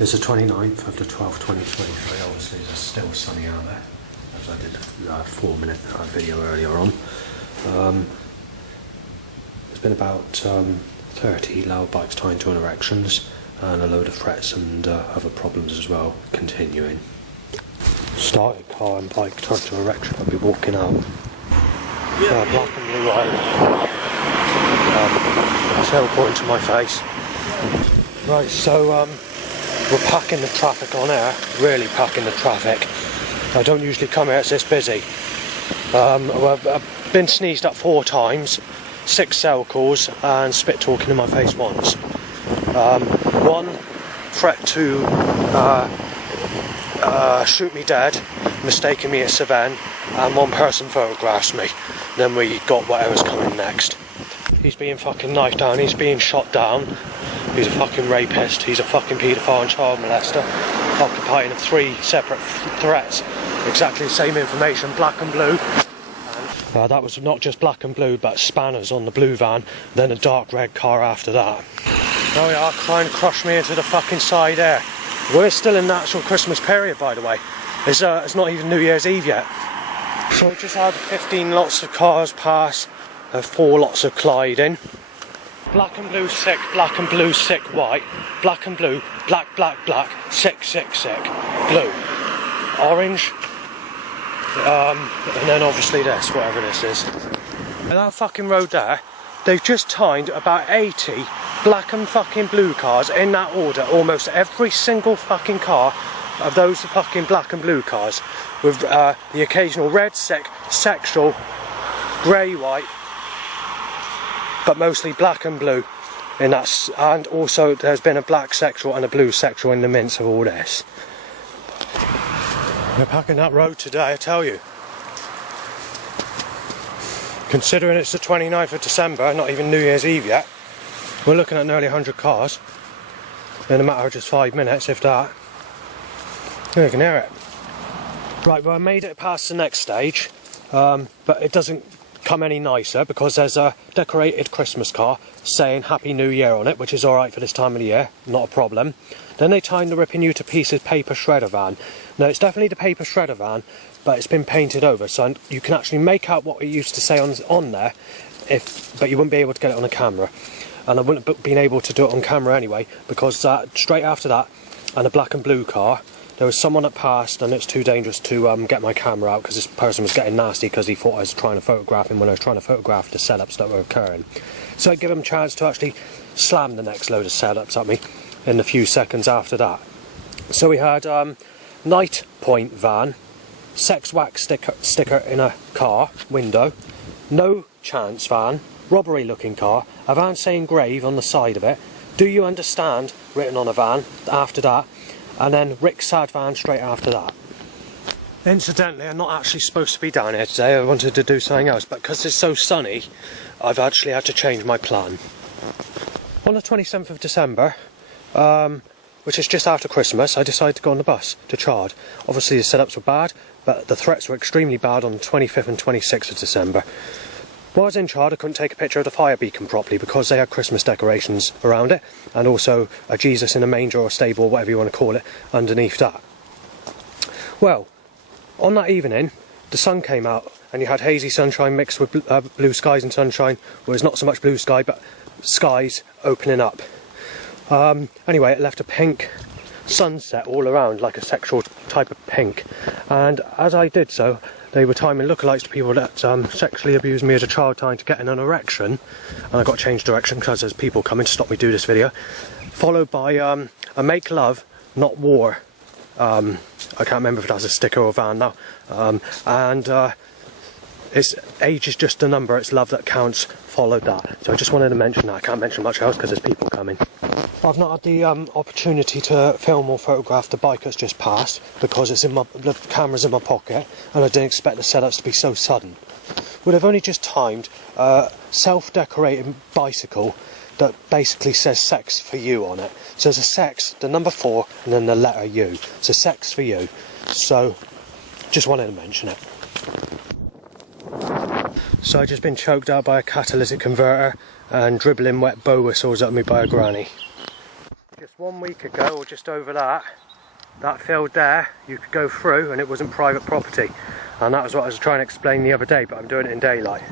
It's the 29th of the 12th, 2023. Obviously, it's still sunny out there, as I did a 4-minute video earlier on. There's been about 30 loud bikes tied to erections, and a load of threats and other problems as well continuing. Started car and bike tied to erection. I'll be walking out. Black and blue lights. Sail pointing to my face. Right, so we're packing the traffic on here, really packing the traffic. I don't usually come here, it's this busy. I've been sneezed at 4 times, 6 cell calls, and spit talking in my face once. 1 threat to shoot me dead, mistaking me as Savan, and 1 person photographs me. Then we got whatever's coming next. He's being fucking knifed down, he's being shot down. He's a fucking rapist, he's a fucking paedophile and child molester, occupying of 3 separate threats. Exactly the same information, black and blue. That was not just black and blue, but spanners on the blue van, then a dark red car after that. Now they are trying to crush me into the fucking side there. We're still in the actual Christmas period, by the way. It's not even New Year's Eve yet. So we just had 15 lots of cars pass, 4 lots of colliding. Black and blue sick, black and blue sick white, black and blue, black, black, black, sick, sick, sick, blue, orange, and then obviously this, whatever this is. And that fucking road there, they've just timed about 80 black and fucking blue cars in that order, almost every single fucking car of those fucking black and blue cars, with the occasional red, sick, sexual, grey, white, but mostly black and blue in that, and also there's been a black sexual and a blue sexual in the midst of all this. We're packing that road today, I tell you. Considering it's the 29th of December, not even New Year's Eve yet, we're looking at nearly 100 cars in a matter of just 5 minutes, if that. You can hear it. Right, well I made it past the next stage, but it doesn't come any nicer because there's a decorated Christmas car saying Happy New Year on it, which is alright for this time of the year, not a problem. Then they tied the ripping you to pieces paper shredder van. Now it's definitely the paper shredder van, but it's been painted over, so you can actually make out what it used to say on there, but you wouldn't be able to get it on a camera. And I wouldn't have been able to do it on camera anyway, because straight after that, and a black and blue car, there was someone that passed and it's too dangerous to get my camera out because this person was getting nasty because he thought I was trying to photograph him when I was trying to photograph the setups that were occurring. So I give him a chance to actually slam the next load of setups at me in the few seconds after that. So we had night point van, sex wax sticker in a car window, no chance van, robbery looking car, a van saying grave on the side of it, do you understand written on a van after that, and then Rick Sad van straight after that. Incidentally, I'm not actually supposed to be down here today, I wanted to do something else, but because it's so sunny, I've actually had to change my plan. On the 27th of December, which is just after Christmas, I decided to go on the bus to Chard. Obviously the setups were bad, but the threats were extremely bad on the 25th and 26th of December. While I was in Chard, I couldn't take a picture of the fire beacon properly because they had Christmas decorations around it, and also a Jesus in a manger or a stable, whatever you want to call it, underneath that. Well, on that evening, the sun came out, and you had hazy sunshine mixed with blue skies and sunshine. Well, it's not so much blue sky, but skies opening up. Anyway, it left a pink sunset all around, like a sexual type of pink. And as I did so, they were timing lookalikes to people that sexually abused me as a child trying to get in an erection. And I got to change direction because there's people coming to stop me do this video. Followed by a make love, not war. I can't remember if that's a sticker or a van now. It's age is just a number, it's love that counts, followed that. So I just wanted to mention that. I can't mention much else because there's people coming. I've not had the opportunity to film or photograph the bike that's just passed because the camera's in my pocket and I didn't expect the setups to be so sudden. Well, they've only just timed a self-decorating bicycle that basically says sex for you on it. So there's a sex, the number 4 and then the letter U. So sex for you. So just wanted to mention it. So I've just been choked out by a catalytic converter and dribbling wet bow whistles at me by a granny. just 1 week ago, or just over that field there, you could go through and it wasn't private property. And that was what I was trying to explain the other day, but I'm doing it in daylight.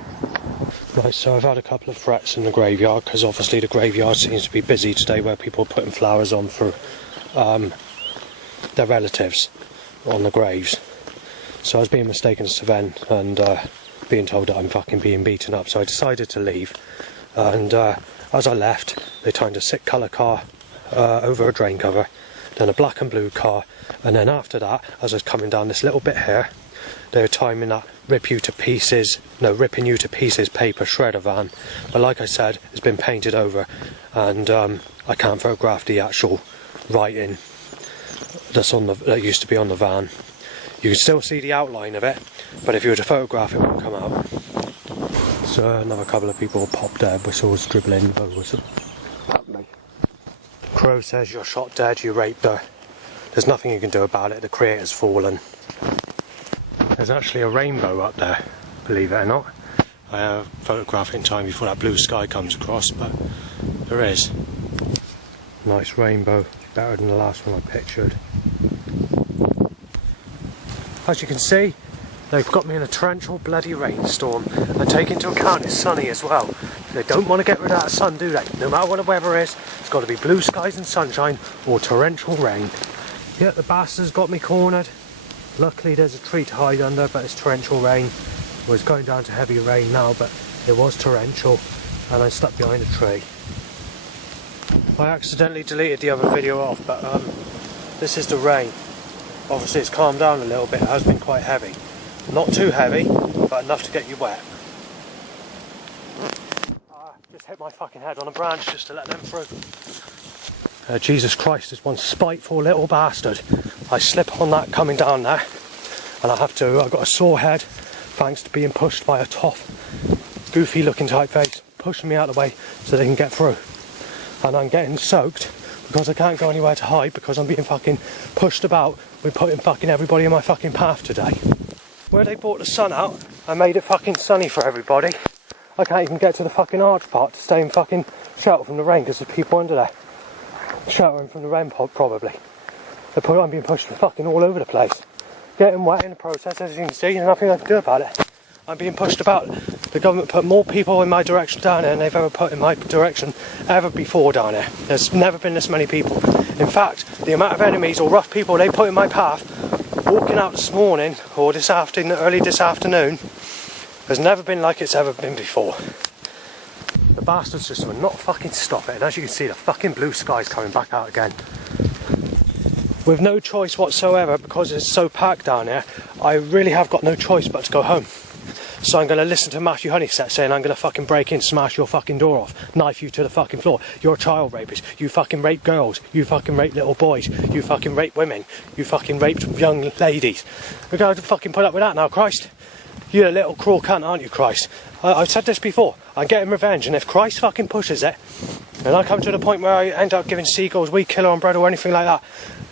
Right, so I've had a couple of threats in the graveyard, because obviously the graveyard seems to be busy today, where people are putting flowers on for their relatives on the graves. So I was being mistaken as Sven and being told that I'm fucking being beaten up, so I decided to leave. And as I left, they timed a sick colour car over a drain cover, then a black and blue car, and then after that, as I was coming down this little bit here, they were timing that ripping you to pieces paper shredder van. But like I said, it's been painted over, and I can't photograph the actual writing that used to be on the van. You can still see the outline of it, but if you were to photograph it, it won't come out. So another couple of people popped dead, whistles dribbling, whistle. Crow says you're shot dead, you raped her. There's nothing you can do about it, the creator's fallen. There's actually a rainbow up there, believe it or not. I photograph it in time before that blue sky comes across, but there is. Nice rainbow, better than the last one I pictured. As you can see, they've got me in a torrential bloody rainstorm, and take into account it's sunny as well. They don't want to get rid of that sun, do they? No matter what the weather is, it's got to be blue skies and sunshine, or torrential rain. Yeah, the bastard's got me cornered. Luckily there's a tree to hide under, but it's torrential rain. Well, it's going down to heavy rain now, but it was torrential, and I'm stuck behind a tree. I accidentally deleted the other video off, but this is the rain. Obviously it's calmed down a little bit, it has been quite heavy. Not too heavy, but enough to get you wet. Just hit my fucking head on a branch just to let them through. Jesus Christ, this one spiteful little bastard. I slip on that coming down there, and I've got a sore head thanks to being pushed by a tough, goofy looking type face, pushing me out of the way so they can get through. And I'm getting soaked because I can't go anywhere to hide because I'm being fucking pushed about with putting fucking everybody in my fucking path today. Where they brought the sun out and made it fucking sunny for everybody, I can't even get to the fucking arch part to stay in fucking shelter from the rain because there's people under there sheltering from the rain probably. I'm being pushed fucking all over the place. Getting wet in the process, as you can see, and nothing I can do about it. I'm being pushed about. The government put more people in my direction down here than they've ever put in my direction ever before down here. There's never been this many people. In fact, the amount of enemies or rough people they put in my path, walking out this morning, or this afternoon, early this afternoon, has never been like it's ever been before. The bastards just will not fucking stop it, and as you can see, the fucking blue sky's coming back out again. With no choice whatsoever, because it's so packed down here, I really have got no choice but to go home. So I'm going to listen to Matthew Honeysett saying I'm going to fucking break in, smash your fucking door off, knife you to the fucking floor. You're a child rapist. You fucking rape girls. You fucking rape little boys. You fucking rape women. You fucking raped young ladies. We're going to fucking put up with that now, Christ. You're a little cruel cunt, aren't you, Christ? I've said this before. I'm getting revenge, and if Christ fucking pushes it, and I come to the point where I end up giving seagulls weed killer on bread or anything like that,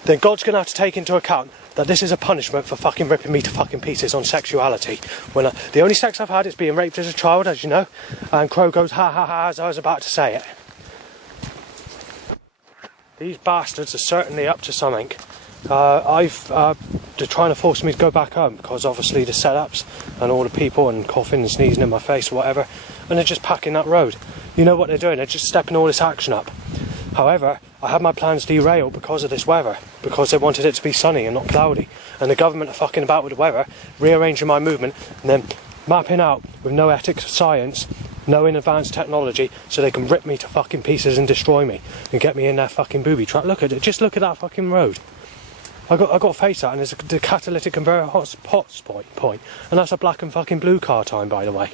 then God's going to have to take into account that this is a punishment for fucking ripping me to fucking pieces on sexuality. When the only sex I've had is being raped as a child, as you know, and Crow goes ha ha ha as I was about to say it. These bastards are certainly up to something. They're trying to force me to go back home because obviously the setups and all the people and coughing and sneezing in my face or whatever, and they're just packing that road. You know what they're doing, they're just stepping all this action up. However, I had my plans derailed because of this weather, because they wanted it to be sunny and not cloudy, and the government are fucking about with the weather, rearranging my movement and then mapping out with no ethics of science, no in advanced technology, so they can rip me to fucking pieces and destroy me and get me in their fucking booby trap. Look at it, just look at that fucking road. I got to face that, and there's the catalytic converter hot point, and that's a black and fucking blue car time, by the way.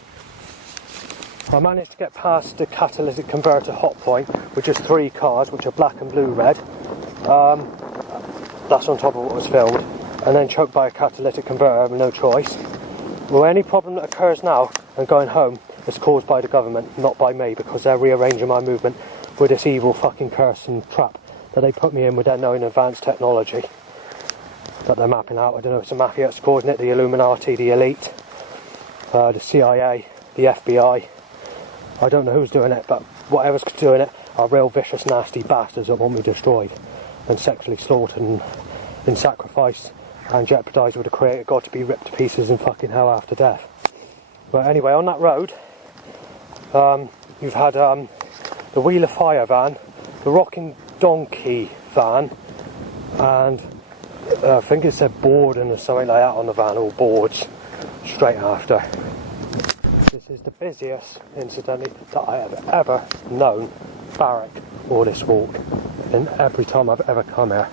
I managed to get past the catalytic converter hot point with just 3 cars, which are black and blue red. That's on top of what was filmed, and then choked by a catalytic converter with no choice. Well, any problem that occurs now and going home is caused by the government, not by me, because they're rearranging my movement with this evil fucking curse and trap that they put me in with their knowing advanced technology that they're mapping out. I don't know if it's the mafia that's causing it, the Illuminati, the elite, the CIA, the FBI. I don't know who's doing it, but whatever's doing it, are real vicious, nasty bastards that want me destroyed and sexually slaughtered and in sacrifice and jeopardised with the Creator God to be ripped to pieces in fucking hell after death. But anyway, on that road, you've had the Wheel of Fire van, the Rocking Donkey van, and I think it said Borden or something like that on the van, or boards, straight after. This is the busiest, incidentally, that I have ever known barrack or this walk in every time I've ever come here.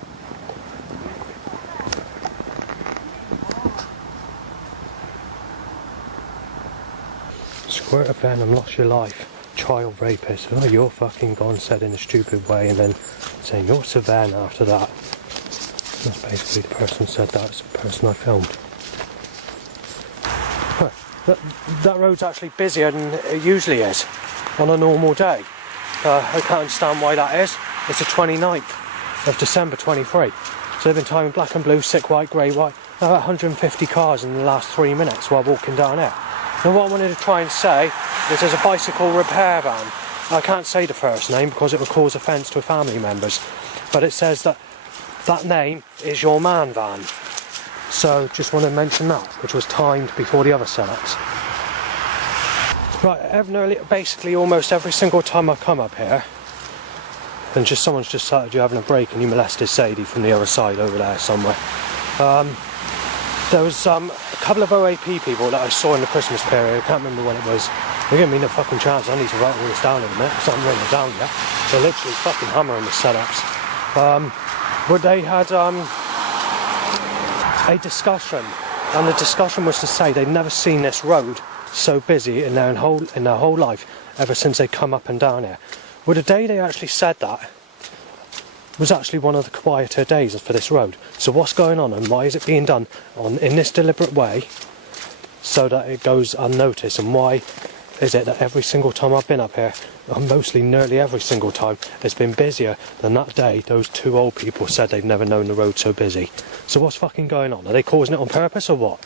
Squirt of venom, lost your life, child rapist, oh you're fucking gone, said in a stupid way, and then saying you're Savannah after that. That's basically the person said that, it's the person I filmed. That road's actually busier than it usually is on a normal day. I can't understand why that is. It's the 29th of December 23. So they've been timing black and blue, sick white, grey white. About 150 cars in the last 3 minutes while walking down here. Now what I wanted to try and say is there's a bicycle repair van. I can't say the first name because it would cause offence to family members. But it says that that name is your man van. So just want to mention that, which was timed before the other setups. Right, basically almost every single time I come up here, and someone's just started you having a break and you molested Sadie from the other side over there somewhere. There was a couple of OAP people that I saw in the Christmas period, I can't remember when it was. They're giving me no fucking chance, I need to write all this down in a minute, because I haven't written it down yet. They're literally fucking hammering the setups. Where they had a discussion, and the discussion was to say they'd never seen this road so busy in their whole life ever since they come up and down here. Well, the day they actually said that was actually one of the quieter days for this road. So what's going on and why is it being done in this deliberate way so that it goes unnoticed, and why is it that every single time I've been up here, nearly every single time, it's been busier than that day those two old people said they've never known the road so busy. So what's fucking going on? Are they causing it on purpose or what?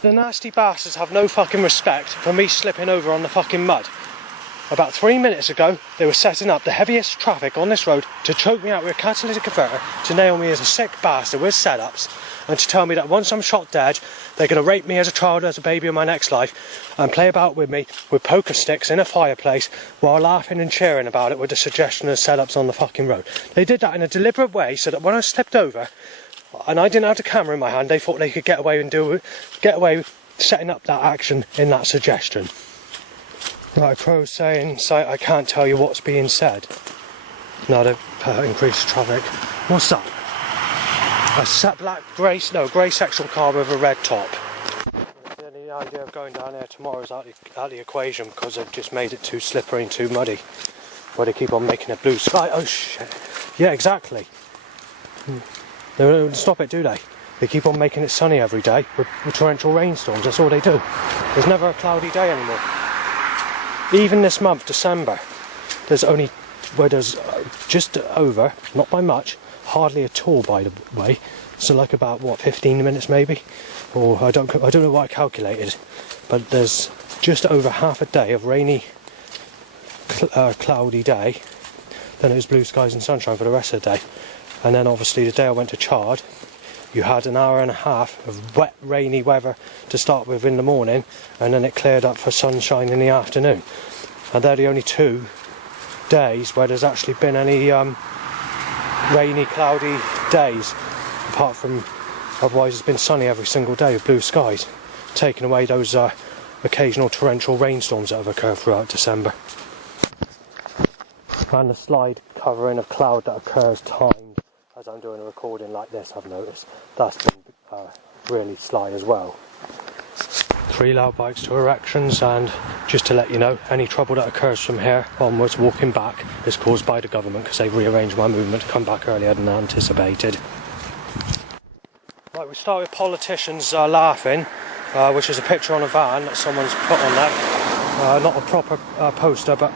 The nasty bastards have no fucking respect for me slipping over on the fucking mud. About 3 minutes ago, they were setting up the heaviest traffic on this road to choke me out with a catalytic converter, to nail me as a sick bastard with setups, and to tell me that once I'm shot dead, they're going to rape me as a child, as a baby in my next life, and play about with me with poker sticks in a fireplace while laughing and cheering about it with the suggestion of setups on the fucking road. They did that in a deliberate way so that when I slipped over, and I didn't have the camera in my hand, they thought they could get away with setting up that action in that suggestion. Right, Pro's saying, I can't tell you what's being said. Now they've increased traffic. What's that? A grey sexual car with a red top. The idea of going down there tomorrow is out of the equation because they've just made it too slippery and too muddy. Why they keep on making it blue sky. Oh shit. Yeah, exactly. They don't stop it, do they? They keep on making it sunny every day with torrential rainstorms. That's all they do. There's never a cloudy day anymore. Even this month, December, there's just over, not by much, hardly at all by the way, so like about 15 minutes maybe, or I don't know what I calculated, but there's just over half a day of rainy, cloudy day, then it was blue skies and sunshine for the rest of the day, and then obviously the day I went to Chard, you had an hour and a half of wet, rainy weather to start with in the morning, and then it cleared up for sunshine in the afternoon. And they're the only 2 days where there's actually been any rainy, cloudy days, apart from, otherwise it's been sunny every single day with blue skies, taking away those occasional torrential rainstorms that have occurred throughout December. And the slide covering of cloud that occurs timed as I'm doing a recording like this, I've noticed. That's been really sly as well. 3 loud bikes to erections, and just to let you know, any trouble that occurs from here onwards walking back is caused by the government because they've rearranged my movement to come back earlier than anticipated. Right, we start with politicians laughing, which is a picture on a van that someone's put on there. Not a proper poster, but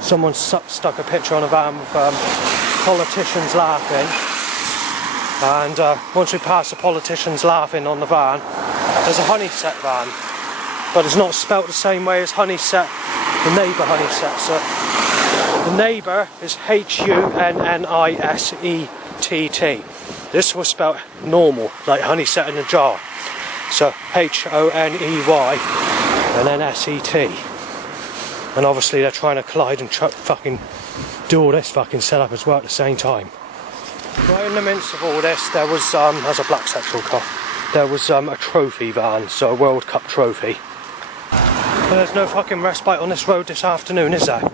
someone's stuck a picture on a van with politicians laughing. And once we pass the politicians laughing on the van, there's a Honeysett van, but it's not spelt the same way as Honeysett, the neighbour Honeysett. So The neighbour is Hunnissett. This was spelled normal, like honey set in a jar. So Honey and then S-E-T. And obviously they're trying to collide and fucking do all this fucking setup as well at the same time. Right in the midst of all this, there was, as a black sexual car, there was a trophy van, so a World Cup trophy. But there's no fucking respite on this road this afternoon, is there?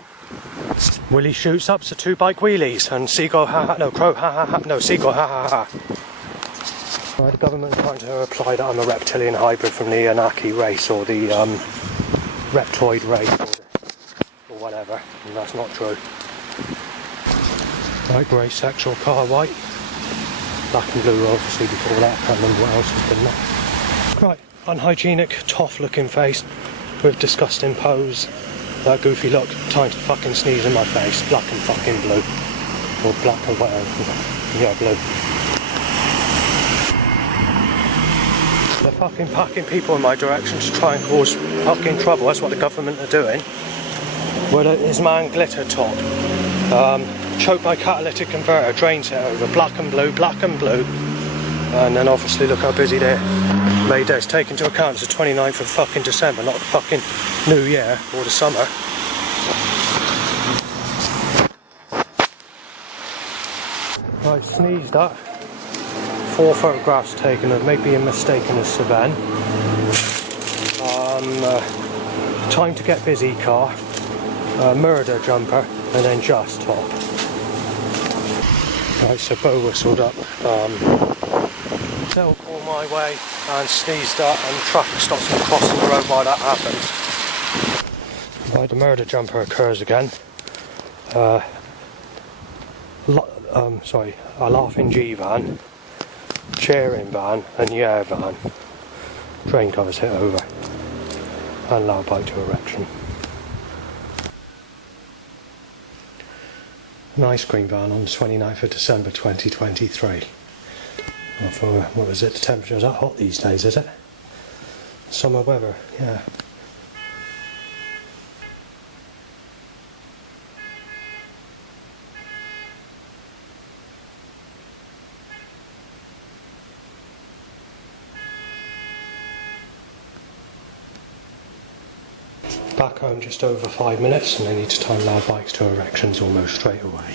Willie shoots up to 2 bike wheelies, and Seagull ha ha, no, Crow ha ha ha, no, Seagull ha ha ha. Right, the government's trying to imply that I'm a reptilian hybrid from the Anunnaki race, or the reptoid race, or whatever, and that's not true. Right, grey sexual car, white. Black and blue obviously before that, I can't remember what else has been there. Right, unhygienic, tough looking face with disgusting pose. That goofy look, time to fucking sneeze in my face. Black and fucking blue. Or black and whatever. Yeah, blue. They're fucking packing people in my direction to try and cause fucking trouble. That's what the government are doing. Well, his man Glitter Top. Choked by catalytic converter, drains it over. Black and blue, black and blue. And then obviously look how busy they're made there. It's taken into account it's the 29th of fucking December, not the fucking New Year or the summer. I sneezed at. 4 photographs taken of me being mistaken as Savan. Time to get busy car. Murder jumper, and then just top. Right, so Bo whistled up. They'll call my way and sneezed at, and traffic stops me crossing the road while that happens. Right, the murder jumper occurs again. A laughing G van, cheering van, and yeah van. Drain covers hit over, and loud bike to erection. An ice cream van on the 29th of December 2023. For, what was it, the temperature's that hot these days, is it? Summer weather, yeah. Back home just over 5 minutes, and they need to time loud bikes to erections almost straight away.